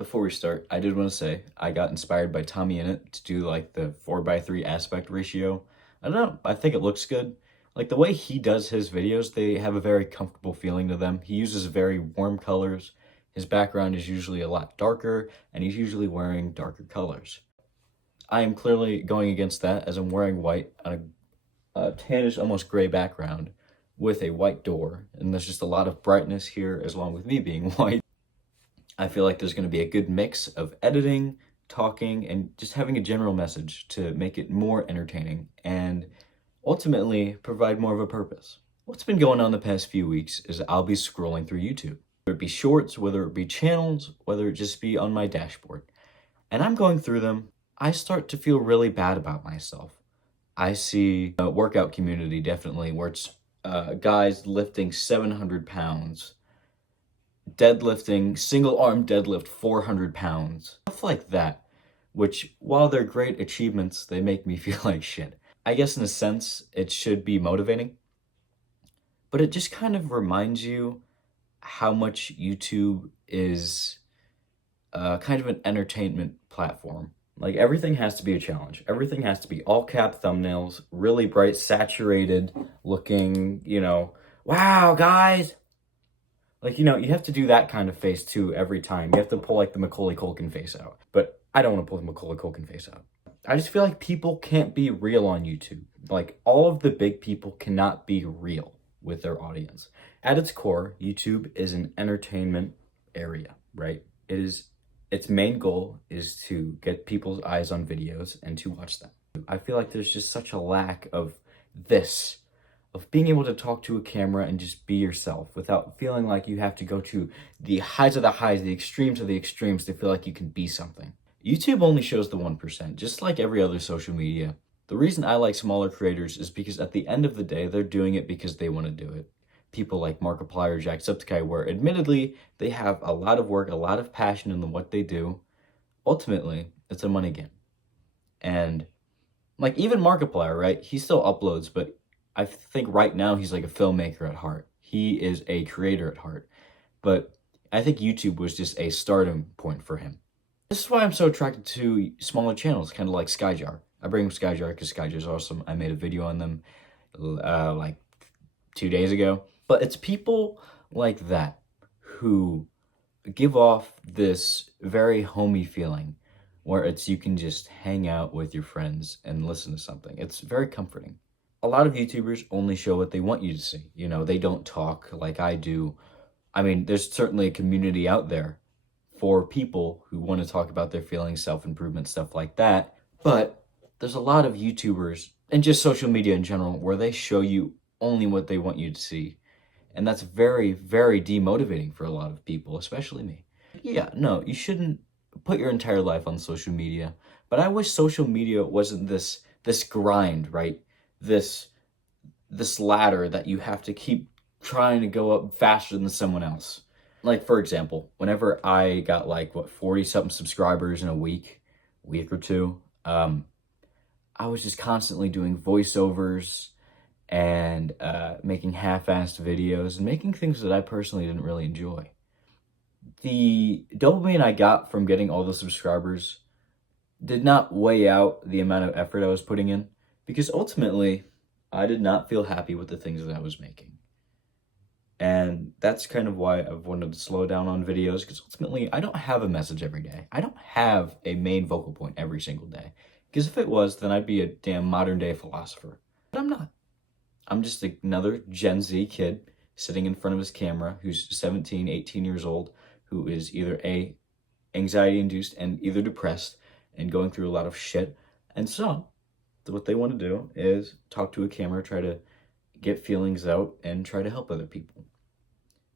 Before we start, I did want to say I got inspired by Tommy Innit to do like the 4:3 aspect ratio. I don't know, I think it looks good. Like the way he does his videos, they have a very comfortable feeling to them. He uses very warm colors. His background is usually a lot darker, and he's usually wearing darker colors. I am clearly going against that as I'm wearing white on a tannish, almost gray background with a white door, and there's just a lot of brightness here as long with me being white. I feel like there's going to be a good mix of editing, talking, and just having a general message to make it more entertaining and ultimately provide more of a purpose. What's been going on the past few weeks is I'll be scrolling through YouTube, whether it be shorts, whether it be channels, whether it just be on my dashboard. And I'm going through them. I start to feel really bad about myself. I see a workout community definitely where it's guys lifting 700 pounds, deadlifting, single arm deadlift 400 pounds, stuff like that, which while they're great achievements, they make me feel like shit. I guess in a sense, it should be motivating, but it just kind of reminds you how much YouTube is kind of an entertainment platform. Like everything has to be a challenge. Everything has to be all cap thumbnails, really bright, saturated looking, wow, guys. Like, you have to do that kind of face too every time. You have to pull like the Macaulay Culkin face out. But I don't want to pull the Macaulay Culkin face out. I just feel like people can't be real on YouTube. Like all of the big people cannot be real with their audience. At its core, YouTube is an entertainment area, right? Its main goal is to get people's eyes on videos and to watch them. I feel like there's just such a lack of this, of being able to talk to a camera and just be yourself without feeling like you have to go to the highs of the highs, the extremes of the extremes to feel like you can be something. YouTube only shows the 1%, just like every other social media. The reason I like smaller creators is because at the end of the day, they're doing it because they want to do it. People like Markiplier, Jacksepticeye, where admittedly, they have a lot of work, a lot of passion in what they do. Ultimately, it's a money game. And like even Markiplier, right? He still uploads, but I think right now he's like a filmmaker at heart. He is a creator at heart. But I think YouTube was just a starting point for him. This is why I'm so attracted to smaller channels, kind of like SkyJar. I bring up SkyJar because SkyJar is awesome. I made a video on them like 2 days ago. But it's people like that who give off this very homey feeling where you can just hang out with your friends and listen to something. It's very comforting. A lot of YouTubers only show what they want you to see. They don't talk like I do. I mean, there's certainly a community out there for people who want to talk about their feelings, self-improvement, stuff like that. But there's a lot of YouTubers and just social media in general where they show you only what they want you to see. And that's very, very demotivating for a lot of people, especially me. Yeah, no, you shouldn't put your entire life on social media. But I wish social media wasn't this grind, right? This ladder that you have to keep trying to go up faster than someone else. Like, for example, whenever I got 40-something subscribers in a week or two, I was just constantly doing voiceovers and making half-assed videos and making things that I personally didn't really enjoy. The dopamine I got from getting all the subscribers did not weigh out the amount of effort I was putting in, because ultimately, I did not feel happy with the things that I was making. And that's kind of why I've wanted to slow down on videos, because ultimately, I don't have a message every day. I don't have a main focal point every single day. Because if it was, then I'd be a damn modern-day philosopher. But I'm not. I'm just another Gen Z kid sitting in front of his camera who's 17, 18 years old, who is either anxiety-induced and either depressed and going through a lot of shit. And so what they want to do is talk to a camera, try to get feelings out, and try to help other people.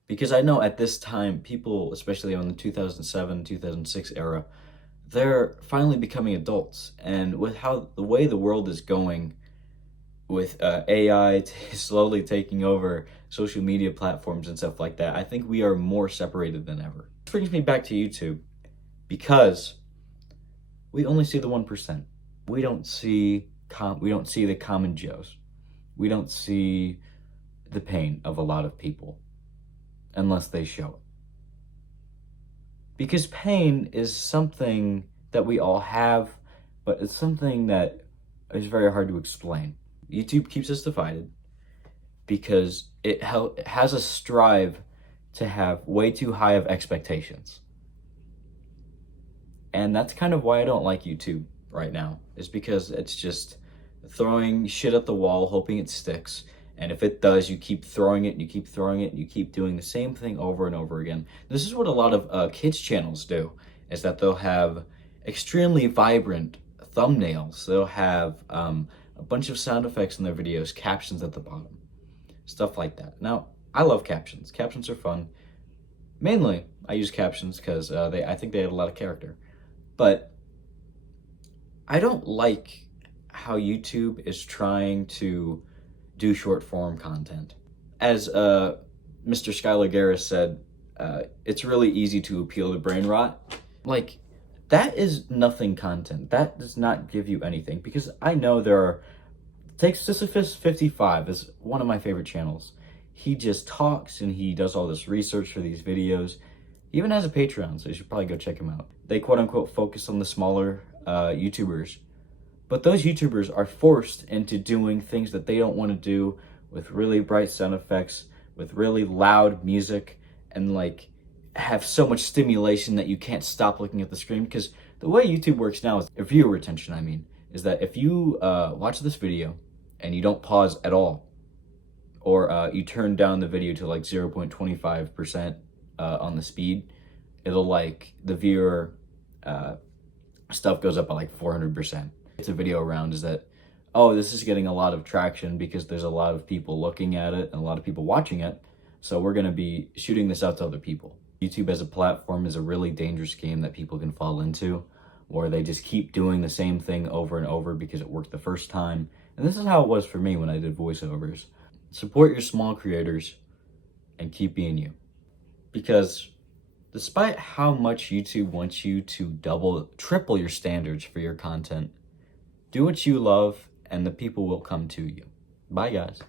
Because I know at this time, people, especially on the 2007, 2006 era, they're finally becoming adults. And with the way the world is going, with AI slowly taking over social media platforms and stuff like that, I think we are more separated than ever. This brings me back to YouTube, because we only see the 1%. We don't see the common Joes. We don't see the pain of a lot of people unless they show it. Because pain is something that we all have, but it's something that is very hard to explain. YouTube keeps us divided because it has us strive to have way too high of expectations. And that's kind of why I don't like YouTube right now, is because it's just throwing shit at the wall, hoping it sticks. And if it does, you keep throwing it, and you keep throwing it, and you keep doing the same thing over and over again. This is what a lot of kids' channels do, is that they'll have extremely vibrant thumbnails. They'll have a bunch of sound effects in their videos, captions at the bottom, stuff like that. Now, I love captions. Captions are fun. Mainly, I use captions because I think they add a lot of character. But I don't like how YouTube is trying to do short form content. As Mr. Skylar Garris said, it's really easy to appeal to brain rot. Like, that is nothing content. That does not give you anything, because I know there are, take Sisyphus55 is one of my favorite channels. He just talks and he does all this research for these videos. He even has a Patreon, so you should probably go check him out. They quote unquote focus on the smaller YouTubers. But those YouTubers are forced into doing things that they don't want to do, with really bright sound effects, with really loud music, and like have so much stimulation that you can't stop looking at the screen. Because the way YouTube works now is viewer retention, is that if you watch this video and you don't pause at all, or you turn down the video to like 0.25% on the speed, it'll like the viewer stuff goes up by like 400%. It's a video around is that, oh, this is getting a lot of traction because there's a lot of people looking at it and a lot of people watching it, so we're going to be shooting this out to other people. YouTube as a platform is a really dangerous game that people can fall into, where they just keep doing the same thing over and over because it worked the first time. And this is how it was for me when I did voiceovers. Support your small creators and keep being you. Because despite how much YouTube wants you to double, triple your standards for your content, do what you love and the people will come to you. Bye, guys.